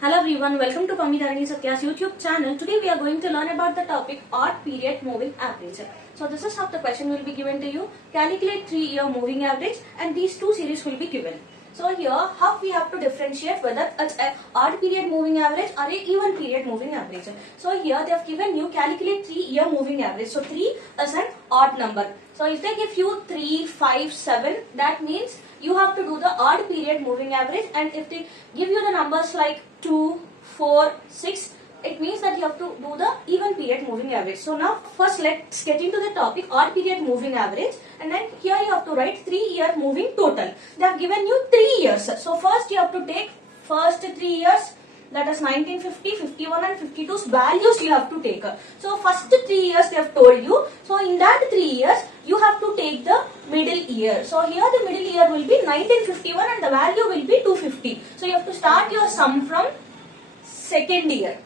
Hello everyone, welcome to Pami Dharani Satya's YouTube channel. Today we are going to learn about the topic odd period moving average. So this is how the question will be given to you. Calculate 3-year moving average and these two series will be given. So here how we have to differentiate whether it's an odd period moving average or a even period moving average. So here they have given you calculate 3-year moving average. So 3 is an odd number. So if they give you 3, 5, 7, that means you have to do the odd period moving average, and if they give you the numbers like 2, 4, 6, it means that you have to do the even period moving average. So now first let's get into the topic odd period moving average, and then here you have to write 3-year moving total. They have given you 3 years. So first you have to take first 3 years, that is 1950, 51 and 52's values you have to take. So first 3 years they have told you. So in that 3 years you have to take the middle year. So here the middle year will be 1951 and the value will be 250. So you have to start your sum from second year,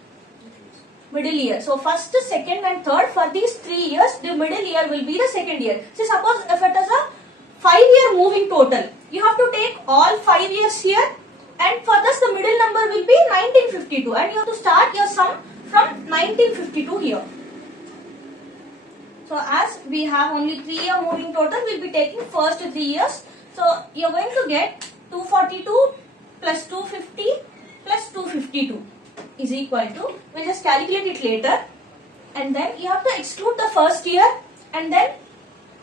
middle year. So first, second and third, for these 3 years the middle year will be the second year. So suppose if it is a 5-year moving total, you have to take all 5 years here, and for this the middle number will be 1952 and you have to start your sum from 1952 here. So as we have only 3-year moving total, we will be taking first 3 years. So you are going to get 242 plus 250 plus 252 is equal to, we'll just calculate it later, and then you have to exclude the first year and then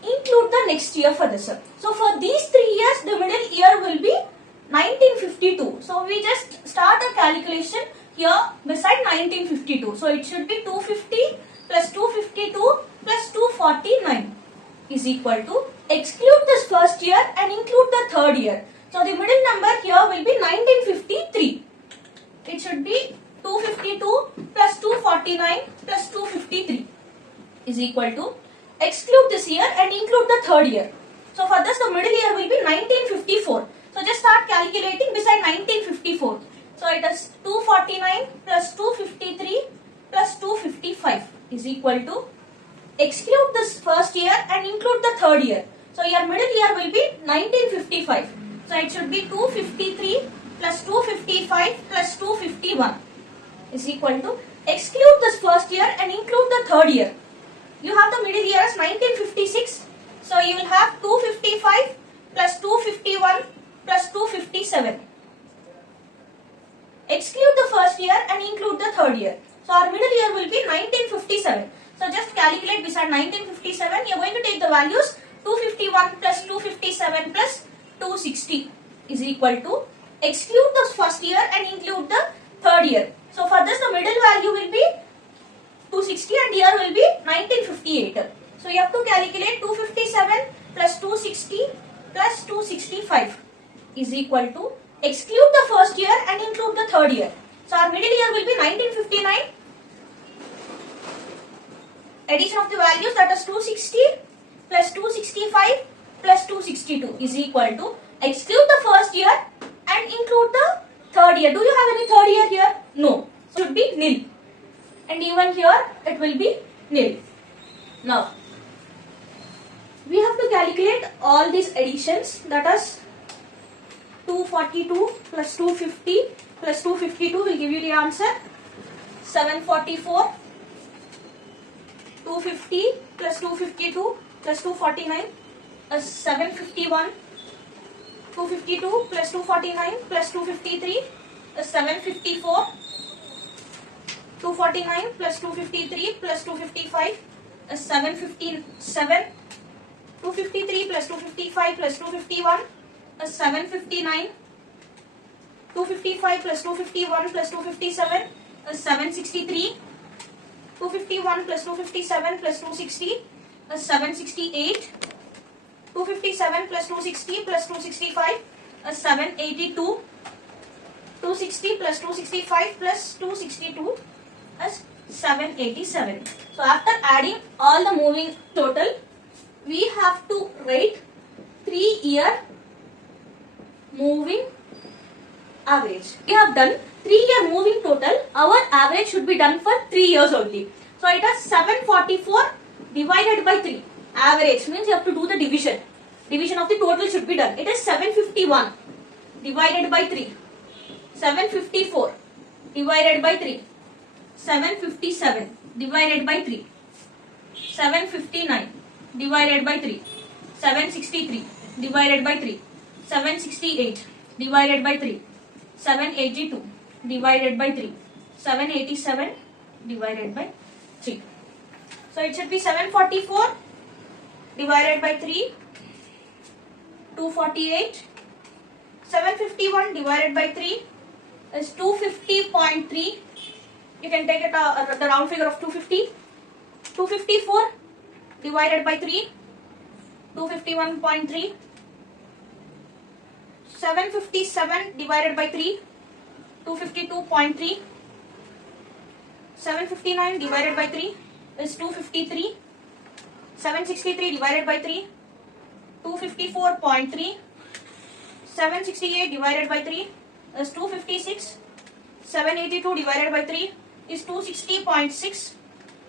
include the next year for this. So for these 3 years the middle year will be 1952. So we just start a calculation here beside 1952. So it should be 250 plus 252 plus 249 is equal to, exclude this first year and include the third year. So the middle number here will be 1953. It should be 252 plus 249 plus 253 is equal to, exclude this year and include the third year. So for this the middle year will be 1954. So just start calculating beside 1954. So it is 249 plus 253 plus 255 is equal to, exclude this first year and include the third year. So your middle year will be 1955. So it should be 253 plus 255 plus 251 is equal to, exclude this first year and include the third year. You have the middle year as 1956. So you will have 255 plus 251 plus 257. Exclude the first year and include the third year. So our middle year will be 1957. So just calculate beside 1957. You are going to take the values 251 plus 257 plus 260 is equal to, exclude the first year and include the third year. So for this the middle value will be 260 and year will be 1958. So you have to calculate 257 plus 260 plus 265 is equal to, exclude the first year and include the third year. So our middle year will be 1959. Addition of the values, that is 260 plus 265 plus 262 is equal to, exclude the first year and include the third year. Do you have any third year here? No. So it should be nil. And even here it will be nil. Now we have to calculate all these additions, that is 242 plus 250 plus 252 will give you the answer. 744, 250 plus 252 plus 249 is 751. 252 plus 249 plus 253 is 754. 249 plus 253 plus 255 is 757. 253 plus 255 plus 251 is 759. 255 plus 251 plus 257 is 763. 251 plus 257 plus 260 is 768. 257 plus 260 plus 265 is 782. 260 plus 265 plus 262 is 787. So after adding all the moving total, we have to write 3-year moving average. We have done 3-year moving total. Our average should be done for 3 years only. So it is 744 divided by 3. Average means you have to do the division. Division of the total should be done. It is 751 divided by 3. 754 divided by 3. 757 divided by 3. 759 divided by 3. 763 divided by 3. 768 divided by 3. 782 divided by 3. 787 divided by 3. So it should be 744 divided by 3. 248. 751 divided by 3 is 250.3. You can take it the round figure of 250. 254 divided by 3. 251.3. 757 divided by 3. 252.3. 759 divided by 3 is 253. 763 divided by 3. 254.3. 768 divided by 3 is 256. 782 divided by 3 is 260.6.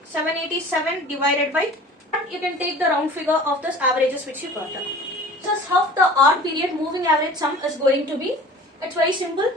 787 divided by, and you can take the round figure of this averages which you got. This is how the odd period moving average sum is going to be. It's very simple.